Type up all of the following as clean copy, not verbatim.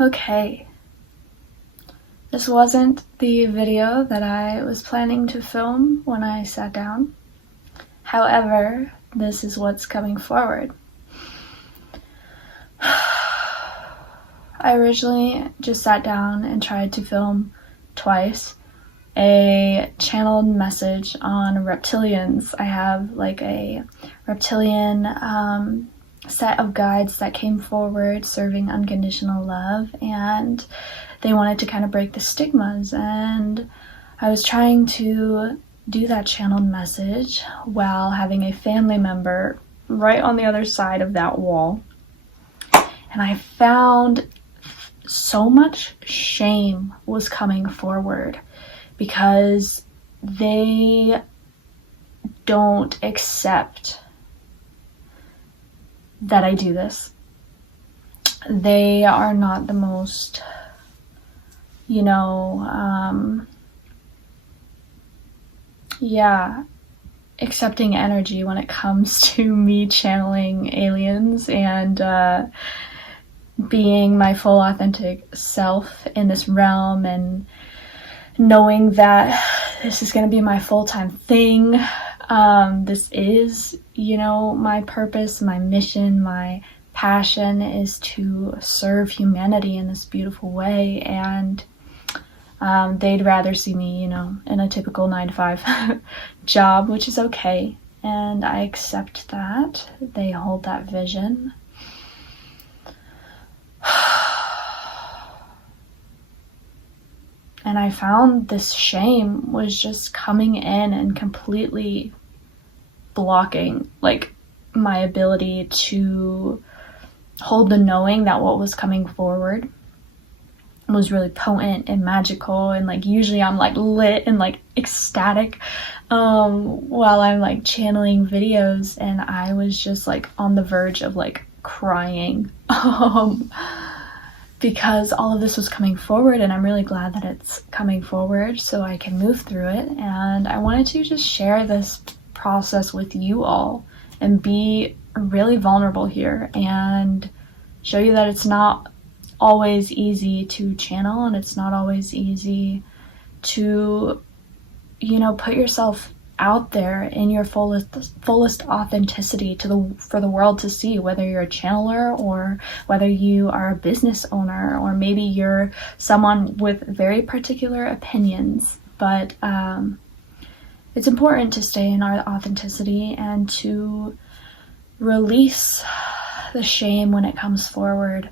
Okay, this wasn't the video that I was planning to film when I sat down. However, this is what's coming forward. I originally just sat down and tried to film twice a channeled message on reptilians. I have like a reptilian set of guides that came forward serving unconditional love, and they wanted to kind of break the stigmas, and I was trying to do that channeled message while having a family member right on the other side of that wall. And I found so much shame was coming forward because they don't accept that I do this. They are not the most, accepting energy when it comes to me channeling aliens and being my full authentic self in this realm, and knowing that this is going to be my full-time thing. This is, my purpose, my mission, my passion is to serve humanity in this beautiful way, and they'd rather see me, in a typical 9-to-5 job, which is okay, and I accept that. They hold that vision. And I found this shame was just coming in and completely blocking, my ability to hold the knowing that what was coming forward was really potent and magical, and usually I'm lit and ecstatic while I'm channeling videos, and I was just on the verge of crying because all of this was coming forward, and I'm really glad that it's coming forward so I can move through it. And I wanted to just share this process with you all and be really vulnerable here and show you that it's not always easy to channel, and it's not always easy to, put yourself out there in your fullest authenticity for the world to see, whether you're a channeler or whether you are a business owner, or maybe you're someone with very particular opinions. But it's important to stay in our authenticity and to release the shame when it comes forward,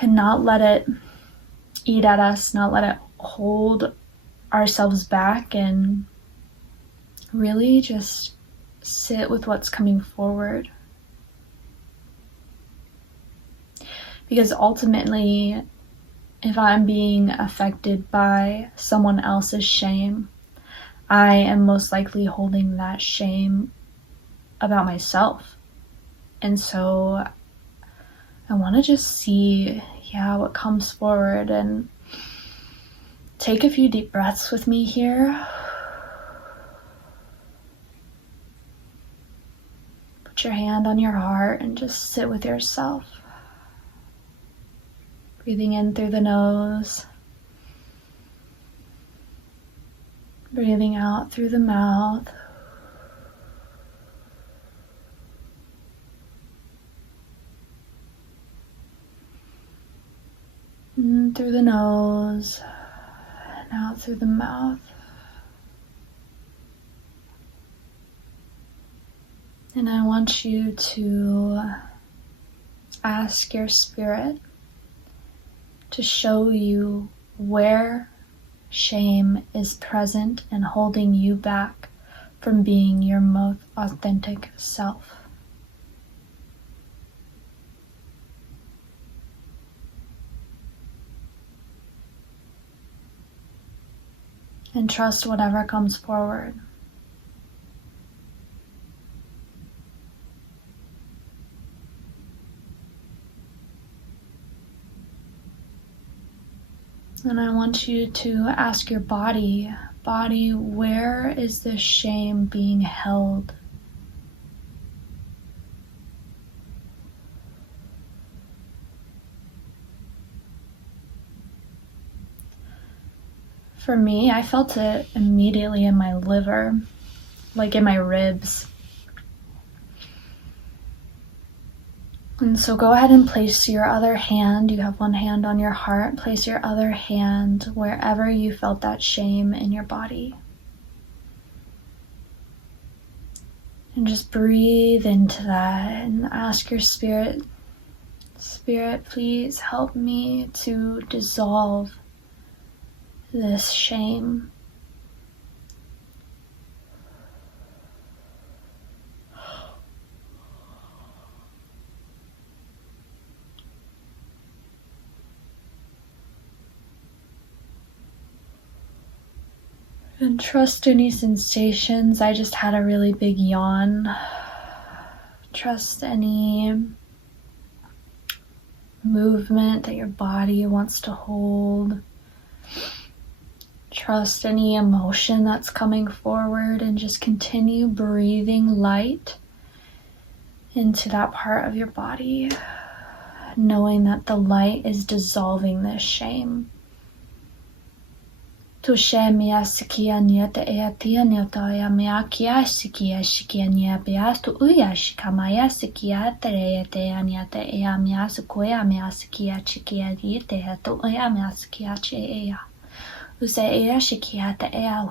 and not let it eat at us, not let it hold ourselves back, and really just sit with what's coming forward. Because ultimately, if I'm being affected by someone else's shame, I am most likely holding that shame about myself. And so I want to just see what comes forward, and take a few deep breaths with me here. Put your hand on your heart and just sit with yourself. Breathing in through the nose. Breathing out through the mouth. In through the nose. Out through the mouth. And I want you to ask your spirit to show you where shame is present and holding you back from being your most authentic self. And trust whatever comes forward. And I want you to ask your body, where is this shame being held? For me, I felt it immediately in my liver, like in my ribs. And so go ahead and place your other hand. You have one hand on your heart. Place your other hand wherever you felt that shame in your body. And just breathe into that and ask your spirit, please help me to dissolve this shame. And trust any sensations. I just had a really big yawn. Trust any movement that your body wants to hold. Trust any emotion that's coming forward, and just continue breathing light into that part of your body, knowing that the light is dissolving this shame. Tu shemia sikia nieta eatia nieta ya mea kia sikia nia beas tu uya shikamaya sikia tere te aniata ea mea sukoya mea sikia chikia diete tu uya mea sikia che ea use ea shikia te ea.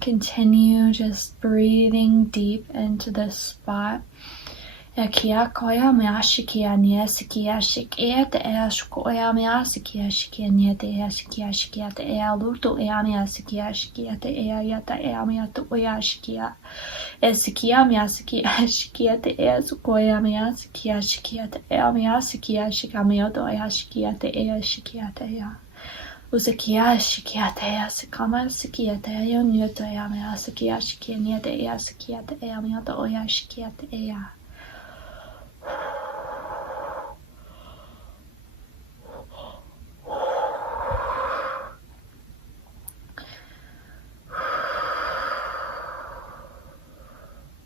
Continue just breathing deep into this spot. Kia koya mea shikia nia sikia shikia te ea shukoya mea sikia shikia nia te ea shikia te ea luto ea mea sikia shikia te ea yata ea mea tu oya shikia e sikia mea sikia shikia te ea sukoya mea sikia shikia te ea mea sikia shika mea to ea shikia te ea shikia te ea usikia shikia te ea sikama sikia te ea yonya to ea mea sikia shikia nia te ea sikia te ea mea to oya shikia te ea.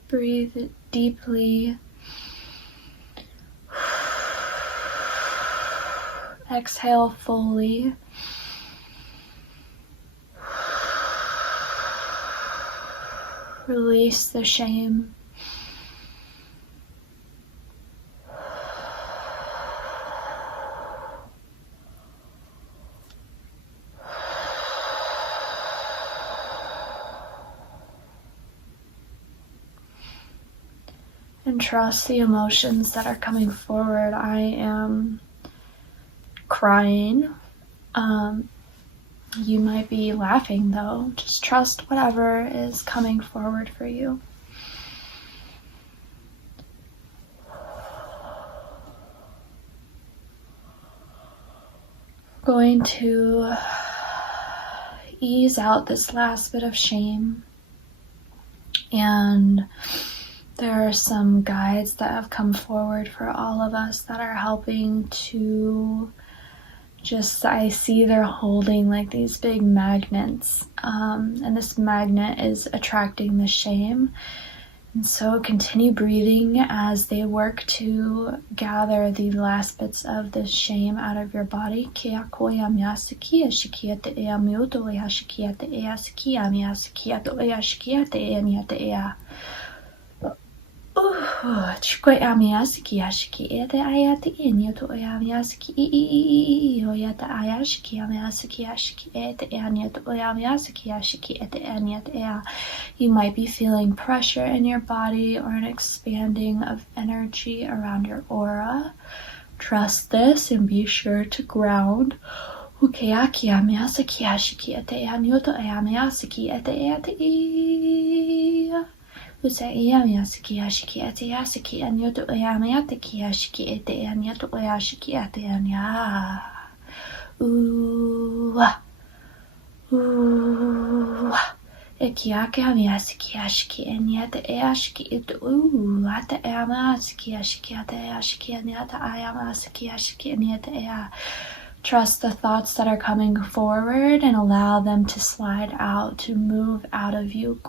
Breathe deeply. Exhale fully. Release the shame. And trust the emotions that are coming forward. I am crying. You might be laughing though. Just trust whatever is coming forward for you. Going to ease out this last bit of shame, and there are some guides that have come forward for all of us that are helping to just, I see they're holding like these big magnets, and this magnet is attracting the shame. And so continue breathing as they work to gather the last bits of this shame out of your body. Kia koia mea sikia shikia te ea miuto ea shikia te ea sikia mea sikia to ea shikia te ea nia te ea. Chikoi amiasiki ashiki ete ayati inyoto oyamiasiki oyata ayashiki amiasiki ashiki ete anyoto oyamiasiki ashiki ete anyat ea. You might be feeling pressure in your body or an expanding of energy around your aura. Trust this and be sure to ground. Ukeaki amiasiki ashiki ete anyoto oyamiasiki ete ete Usa iamiasiki ashiki ete asiki anyoto oyamiatiki ashiki ete anyoto oyashiki ete anya. Ekiake amiasiki ashiki anyata eashiki ete ata eamasiki ashiki ate ashiki anyata ayamasiki ashiki anyata ea. Trust the thoughts that are coming forward and allow them to slide out, to move out of you.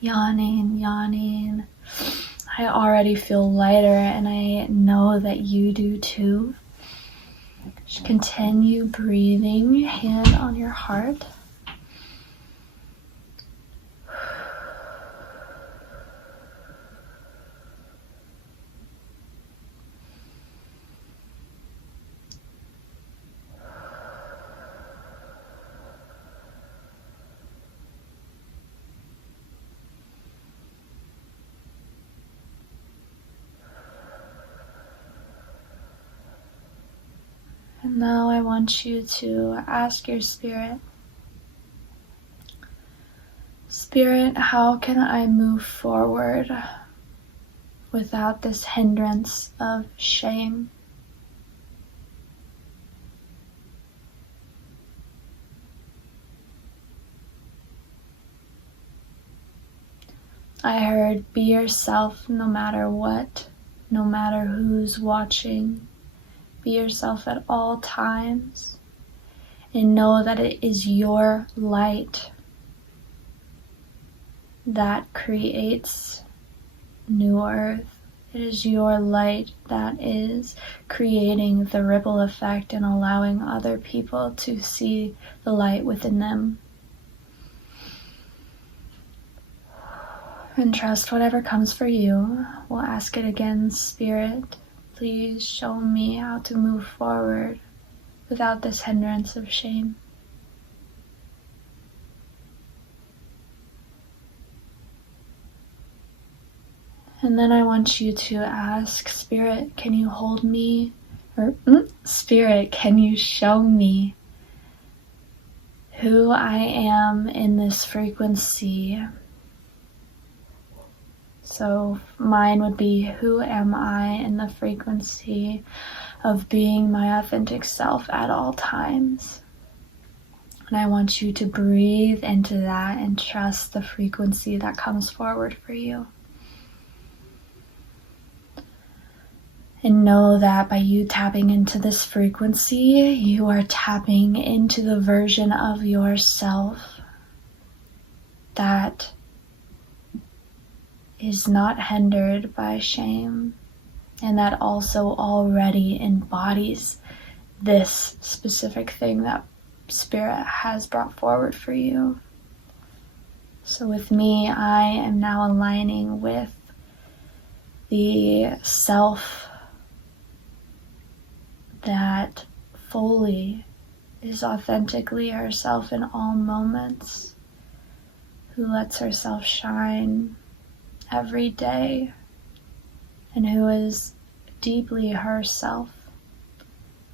Yawning, yawning. I already feel lighter, and I know that you do too. Just continue breathing, hand on your heart. And now I want you to ask your spirit, Spirit, how can I move forward without this hindrance of shame? I heard, be yourself no matter what, no matter who's watching. Be yourself at all times, and know that it is your light that creates new earth. It is your light that is creating the ripple effect and allowing other people to see the light within them. And trust whatever comes for you. We'll ask it again, Spirit. Please show me how to move forward without this hindrance of shame. And then I want you to ask, Spirit, can you hold me? Or, Spirit, can you show me who I am in this frequency? So mine would be, who am I in the frequency of being my authentic self at all times? And I want you to breathe into that and trust the frequency that comes forward for you. And know that by you tapping into this frequency, you are tapping into the version of yourself that is not hindered by shame, and that also already embodies this specific thing that Spirit has brought forward for you. So with me, I am now aligning with the self that fully is authentically herself in all moments, who lets herself shine every day, and who is deeply herself,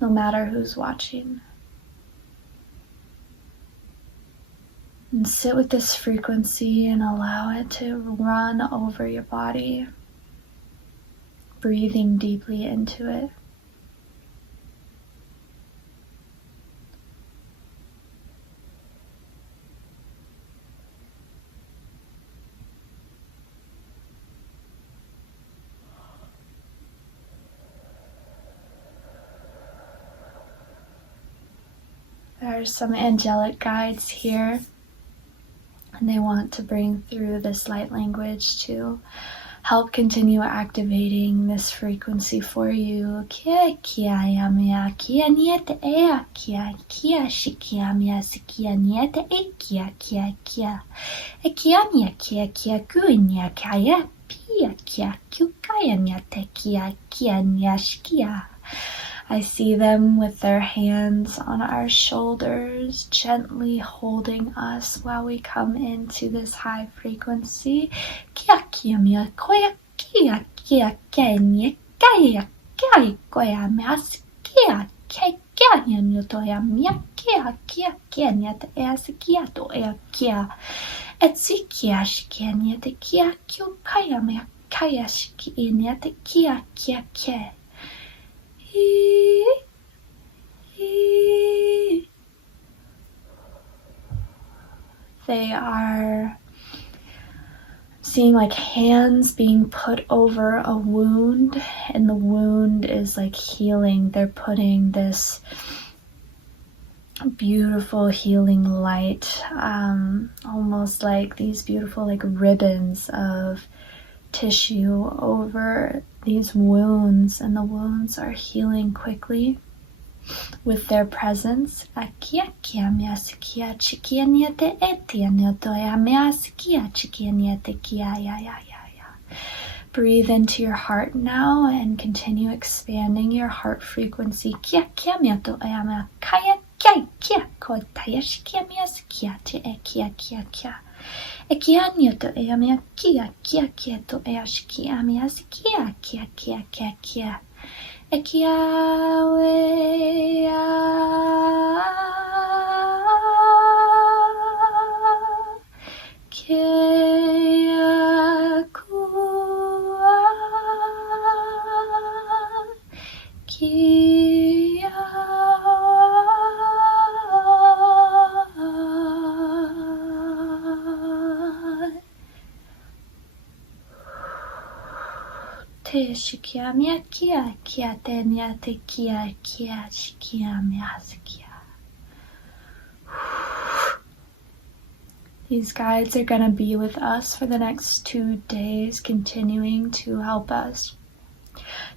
no matter who's watching. And sit with this frequency and allow it to run over your body, breathing deeply into it. There are some angelic guides here, and they want to bring through this light language to help continue activating this frequency for you. Kia kia yamia kia niete ea kia kia shikia mia sikia niete e kia kia kia e kia mia kia kia kuinia kaya pia kia kukaya niete kia kia nia shikia. I see them with their hands on our shoulders, gently holding us while we come into this high frequency. Kia kia mia koya kia kia kenya kaya kai koya mas kia kai kanya nyotoya mia kia kia kenya te as kia to e kia etsi kia shikenya te kia kyu kaya mia kaya shikenya te kia kia kia. They are seeing like hands being put over a wound, and the wound is like healing. They're putting this beautiful healing light, almost like these beautiful like ribbons of tissue over these wounds, and the wounds are healing quickly with their presence. Breathe into your heart now and continue expanding your heart frequency. These guides are going to be with us for the next 2 days, continuing to help us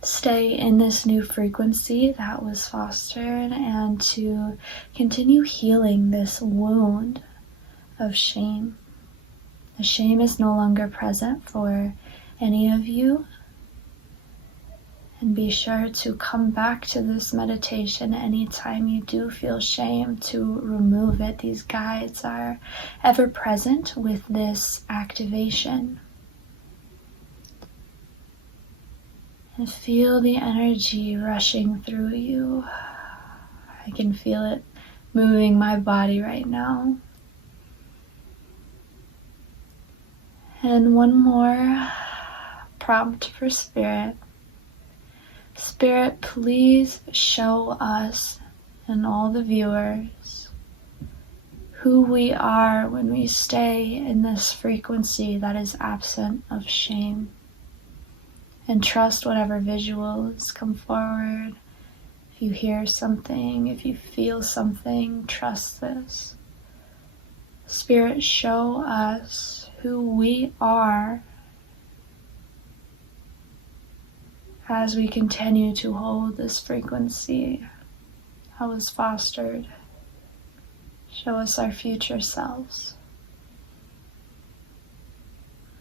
stay in this new frequency that was fostered and to continue healing this wound of shame. The shame is no longer present for any of you. And be sure to come back to this meditation anytime you do feel shame to remove it. These guides are ever present with this activation. And feel the energy rushing through you. I can feel it moving my body right now. And one more prompt for Spirit. Spirit, please show us and all the viewers who we are when we stay in this frequency that is absent of shame. And trust whatever visuals come forward. If you hear something, if you feel something, trust this. Spirit, show us who we are as we continue to hold this frequency that was fostered. Show us our future selves.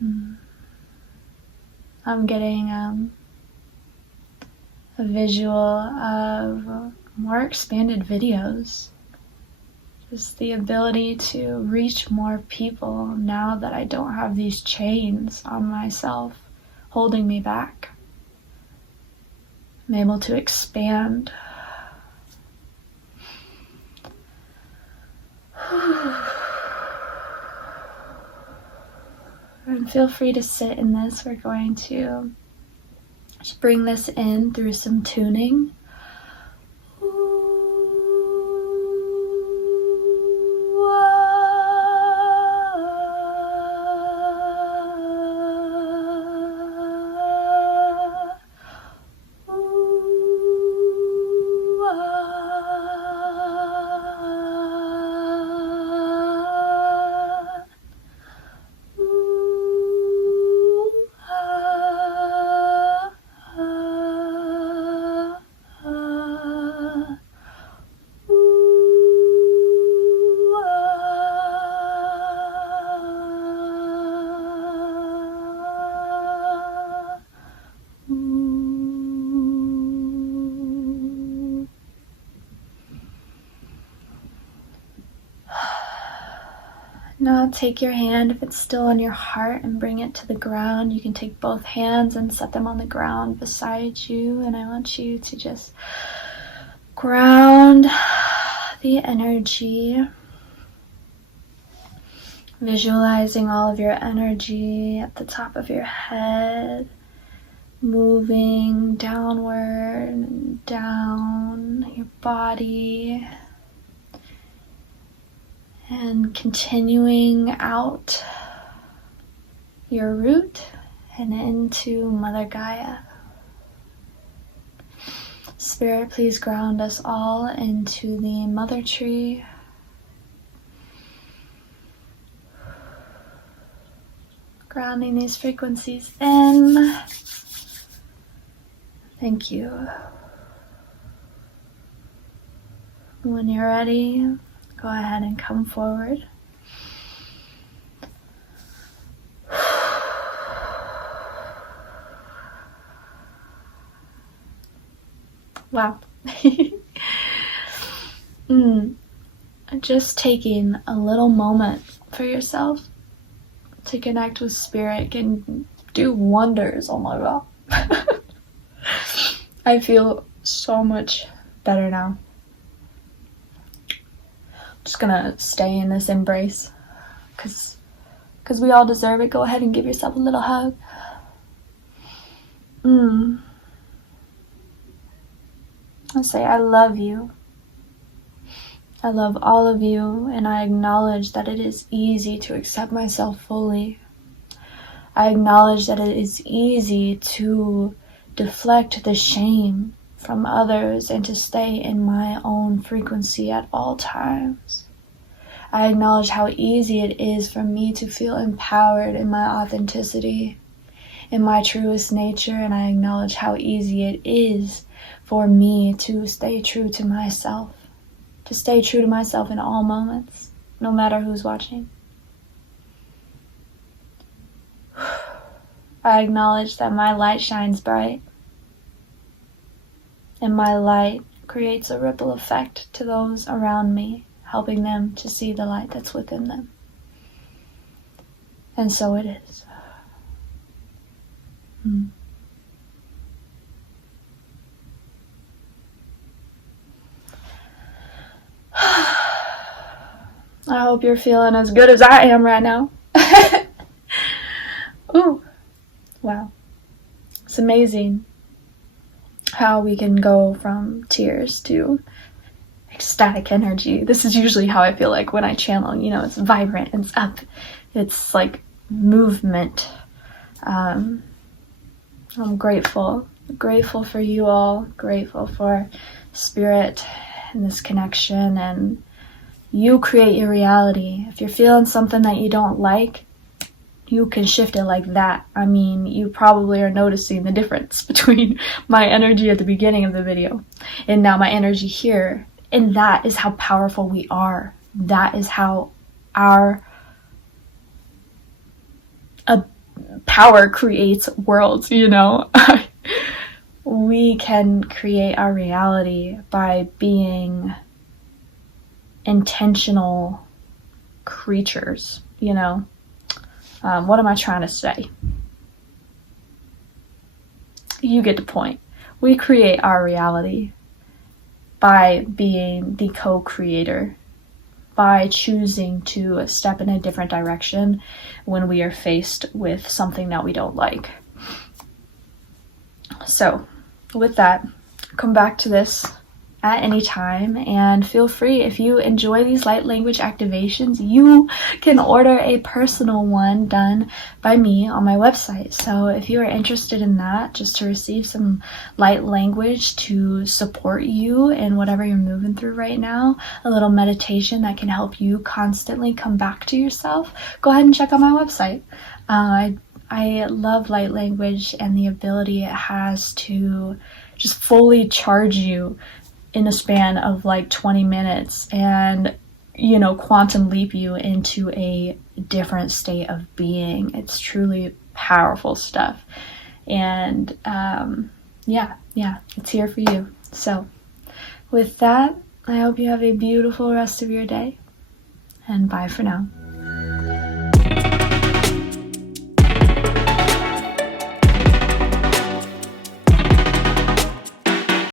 I'm getting a visual of more expanded videos. Just the ability to reach more people now that I don't have these chains on myself holding me back. I'm able to expand. And feel free to sit in this. We're going to just bring this in through some tuning. Now take your hand, if it's still on your heart, and bring it to the ground. You can take both hands and set them on the ground beside you, and I want you to just ground the energy, visualizing all of your energy at the top of your head, moving downward and down your body, And continuing out your root and into Mother Gaia. Spirit, please ground us all into the Mother Tree. Grounding these frequencies in. Thank you. When you're ready, go ahead and come forward. Wow. Just taking a little moment for yourself to connect with Spirit can do wonders. Oh my God. I feel so much better now. Just gonna stay in this embrace because we all deserve it. Go ahead and give yourself a little hug. I say, I love you. I love all of you, and I acknowledge that it is easy to accept myself fully. I acknowledge that it is easy to deflect the shame from others and to stay in my own frequency at all times. I acknowledge how easy it is for me to feel empowered in my authenticity, in my truest nature, and I acknowledge how easy it is for me to stay true to myself, to stay true to myself in all moments, no matter who's watching. I acknowledge that my light shines bright, and my light creates a ripple effect to those around me, helping them to see the light that's within them. And so it is. I hope you're feeling as good as I am right now. Ooh, wow. It's amazing how we can go from tears to ecstatic energy. This is usually how I feel like when I channel, it's vibrant, it's up, it's like movement. I'm grateful for you all, grateful for Spirit and this connection, and you create your reality. If you're feeling something that you don't like, you can shift it like that. I mean, you probably are noticing the difference between my energy at the beginning of the video and now my energy here. And that is how powerful we are. That is how our power creates worlds, We can create our reality by being intentional creatures, What am I trying to say? You get the point. We create our reality by being the co-creator, by choosing to step in a different direction when we are faced with something that we don't like. So, with that, come back to this at any time, and feel free, if you enjoy these light language activations, you can order a personal one done by me on my website. So if you are interested in that, just to receive some light language to support you in whatever you're moving through right now, a little meditation that can help you constantly come back to yourself, go ahead and check out my website. I love light language and the ability it has to just fully charge you in a span of like 20 minutes and, quantum leap you into a different state of being. It's truly powerful stuff. And it's here for you. So with that, I hope you have a beautiful rest of your day, and bye for now.